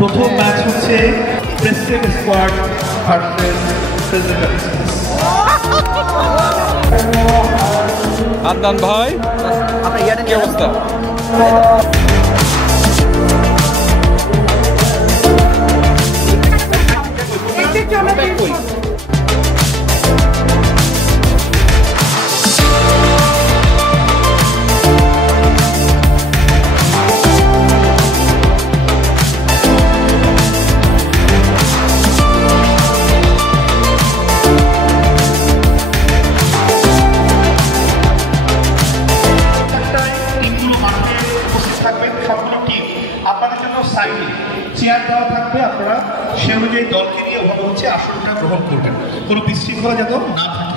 প্রথম ম্যাচ হচ্ছে president squad versus president. Adnan ভাই, কি অবস্থা? আপনাদের জন্য সাইডে চেয়ার দেওয়া থাকবে, আপনারা সে অনুযায়ী দলকে নিয়ে ওভাবে হচ্ছে আসনটা গ্রহণ করবেন, কোনো বিশৃঙ্খলা যেন না থাকে।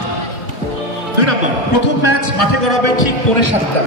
2 নম্বর, প্রথম ম্যাচ মাঠে গড়াবে ঠিক 7:30।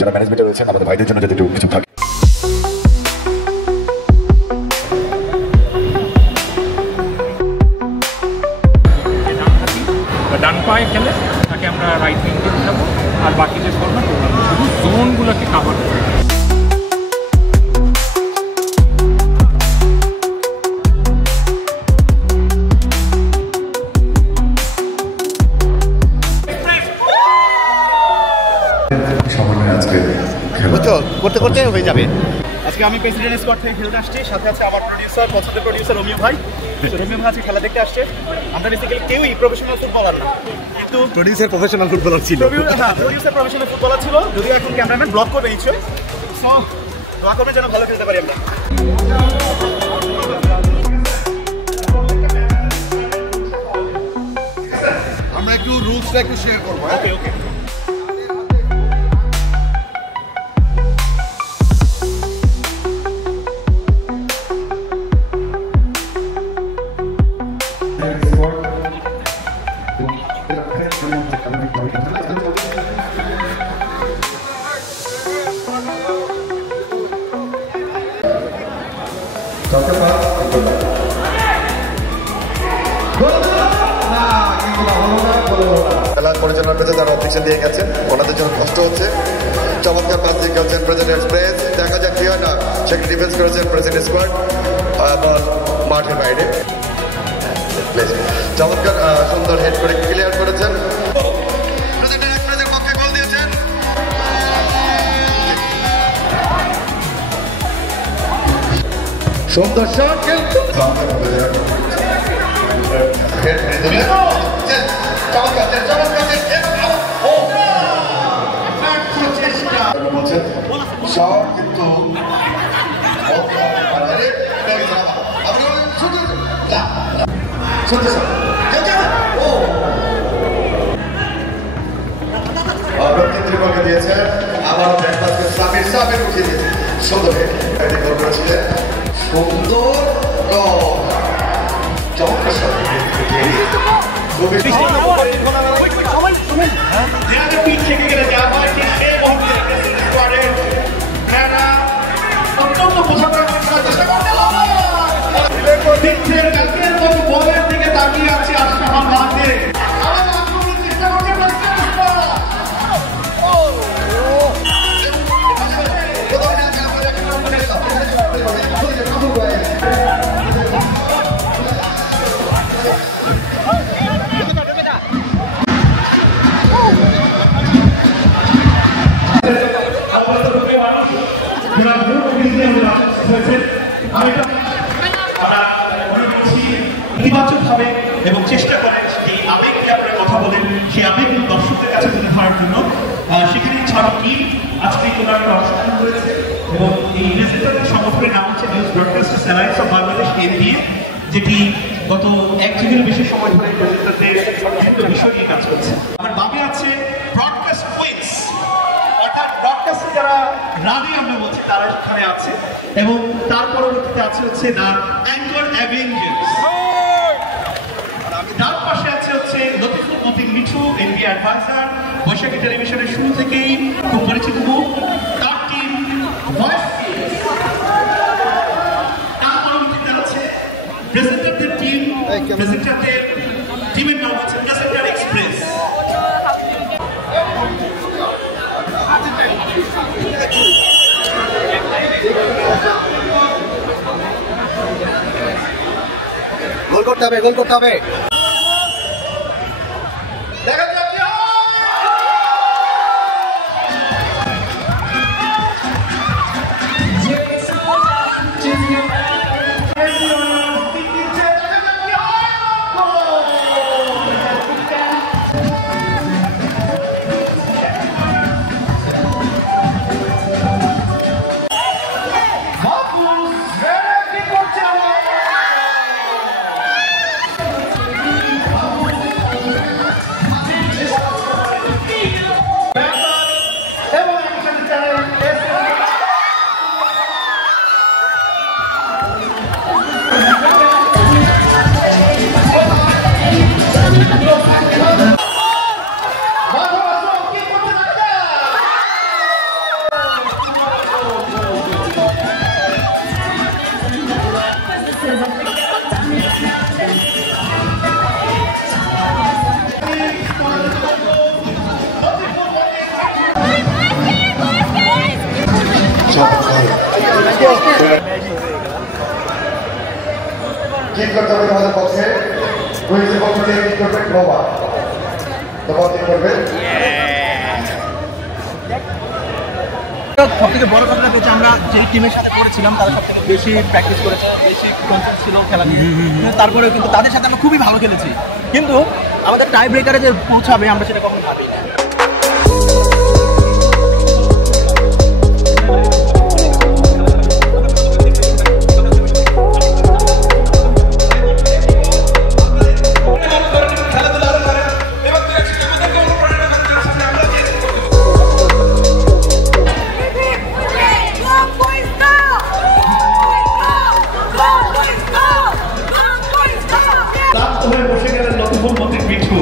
যারা ম্যানেজমেন্টে রয়েছেন আমাদের ভাইদের জন্য যদি একটু কিছু থাকে। ডান পায়ে খেলে তাকে আমরা রাইট উইং দিয়ে দেবো, আর বাকি যে ফর্মেট শুধু জোনগুলোকে কাভার করবো। করতে করতে হয়ে যাবে। আজকে আমি প্রেসিডেন্ট স্কোয়াড থেকে খেলতে আসছি, সাথে আছে আমার প্রডিউসার, পছন্দের প্রডিউসার রোমিও ভাই। রোমিও ভাই আজকে খেলা দেখতে আসছে। আমরা বেসিক্যালি কেউই প্রফেশনাল ফুটবলার না, কিন্তু প্রডিউসার প্রফেশনাল ফুটবলার ছিল। প্রডিউসার প্রফেশনাল ফুটবলার ছিল, যদিও এখন ক্যামেরাম্যান ব্লক করবে নিশ্চয়ই। সো দোয়া করবেন যেন ভালো খেলতে পারি আমরা। আমরা একটু রুলসটা একটু শেয়ার করবো। ওকে ওকে। খেলা পরিচালনার পেতে যারা অবজেকশন দিয়ে গেছেন ওনাদের জন্য কষ্ট হচ্ছে। চমৎকার পাস দিয়ে খেলছেন প্রেসিডেন্ট এক্সপ্রেস, দেখা যাক কি হয় না। সেখানে ডিফেন্স করেছেন প্রেসিডেন্ট স্কোয়াড মাঠের বাইরে। চমৎকার সুন্দর হেড করে ক্লিয়ার করেছেন। প্রেসিডেন্ট এক্সপ্রেসের পক্ষে গোল দিয়েছেন। সুন্দর শট কিন্তু সব কিন্তু দিয়েছেন আবার সামির সামির উঠিয়ে দিয়েছে। সুন্দর গোল করেছিলেন, সুন্দর পিঠ থেকে গেলে দেওয়া হয়, ঠিক সেই মুহূর্তে অত্যন্ত বোঝা করার চেষ্টা করতে বলের দিকে তাকিয়ে আছে আশরাফ মাহমুদ। চেষ্টা করছে আমরা মনে করছি নির্বাচনভাবে এবং চেষ্টা করেন এই আবেগকে আপনারা কথা বলেন সেই আবেগগুলো দর্শকদের কাছে তুলে ধরার জন্য সেখানে ছাড়া টিম আজকে এই টুর্নামেন্টে অংশগ্রহণ করেছে এবং এই প্রেজেন্টারের সংগঠনের নাম হচ্ছে news broadcasters alliance of Bangladesh NBA, যেটি গত 1 যুগের বেশি সময় ধরে প্রেজেন্টারদের বিভিন্ন বিষয় নিয়ে কাজ করছে। আমার বামে আছে ব্রডকাস্ট কুইন্স, অর্থাৎ ব্রডকাস্টে যারা রানী আমরা বলছি তারা এখানে আছে, এবং তার পরবর্তীতে আছে হচ্ছে না অ্যাঙ্কর অ্যাভেঞ্জার্স। ডান পাশে আছে হচ্ছে লতিফুল মতিন মিঠু, এনবি অ্যাডভাইজার, বৈশাখী টেলিভিশনের শুরু থেকেই খুব পরিচিত মুখ, তার টিম ভয়েস। তার পরবর্তীতে আছে প্রেজেন্টারদের টিম, প্রেজেন্টারদের টিমের নাম হচ্ছে প্রেজেন্টার এক্সপ্রেস। গোল করতে হবে, গোল করতে হবে। কিক করতে হবে তোমাদের পক্ষে, কুইজের পক্ষ থেকে কিক করবে গ্লোবা, তোমার কিক করবে। সব থেকে বড় কথাটা হচ্ছে আমরা যেই টিমের সাথে করেছিলাম তারা সব থেকে বেশি প্র্যাকটিস করেছে, বেশি কনসেন্ট ছিল খেলা নিয়ে, তারপরে কিন্তু তাদের সাথে আমরা খুবই ভালো খেলেছি, কিন্তু আমাদের টাই ব্রেকারে যে পৌঁছাবে আমরা সেটা কখনো ভাবি না। বসে গেলেন লতিফুল মতিন মিঠু।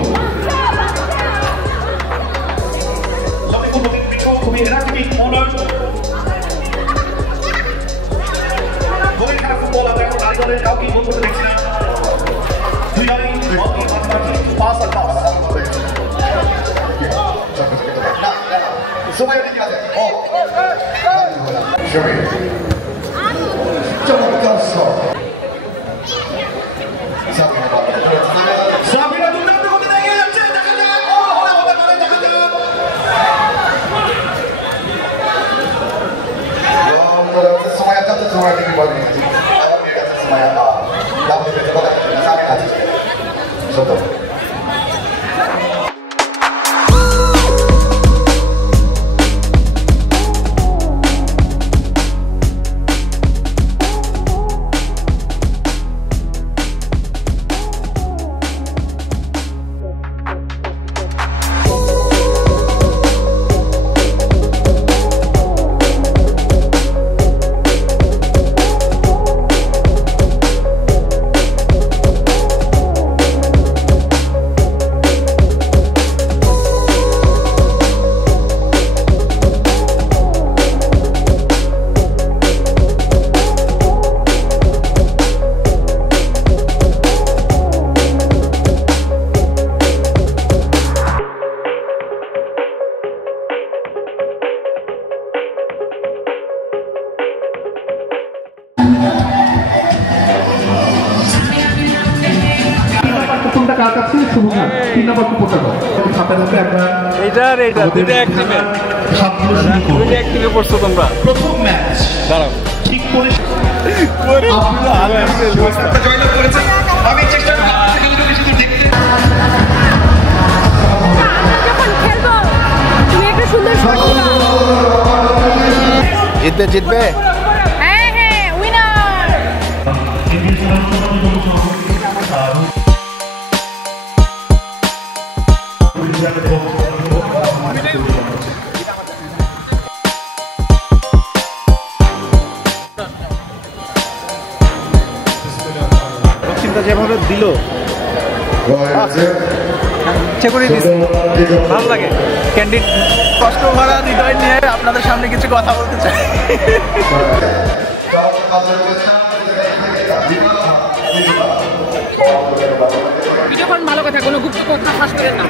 লতিফুল মতিন মিঠু খুবই এনার্জেটিক বোলার। বলের খেলা ফুটবল আমরা এখন নারী দলের কাউকেই বল করতে দেখছি না। দুই লাইন পাস আর পাস। সময় দিকে আছে। ও সময় চমৎকার শট। সাবিনা দুর্দান্ত গতি এগিয়ে যাচ্ছে, দেখা যাক ও হতে পারে, দেখা যাক। সময় আছে, সময় দিকে বল নিয়েছি, সময় লাভ দিতে কথা সামনে আছে সত্য। কার কাছে শুভকার 3 নম্বর কুপনটা দাও। খাতার মধ্যে আমরা এইটা দুটো অ্যাক্টিভে সাতগুলো শুরু করব। দুটো অ্যাক্টিভে পড়ছো তোমরা। প্রথম ম্যাচ দাঁড়াও। ঠিক করে জয়লাভ করেছেন। আমি চেষ্টা করব খেলাটা শুধু দেখতে। যখন খেলবো তুমি একটা সুন্দর জিতবে হ্যাঁ হ্যাঁ উইনার। দক্ষিণটা যেভাবে দিল ইচ্ছে করে ভালো লাগে। ক্যান্ডিড কষ্ট ভরা হৃদয় নিয়ে আপনাদের সামনে কিছু কথা বলতে চাই। ভিডিও ভালো কথা, কোনো গুপ্ত কথা ফাঁস করেন না।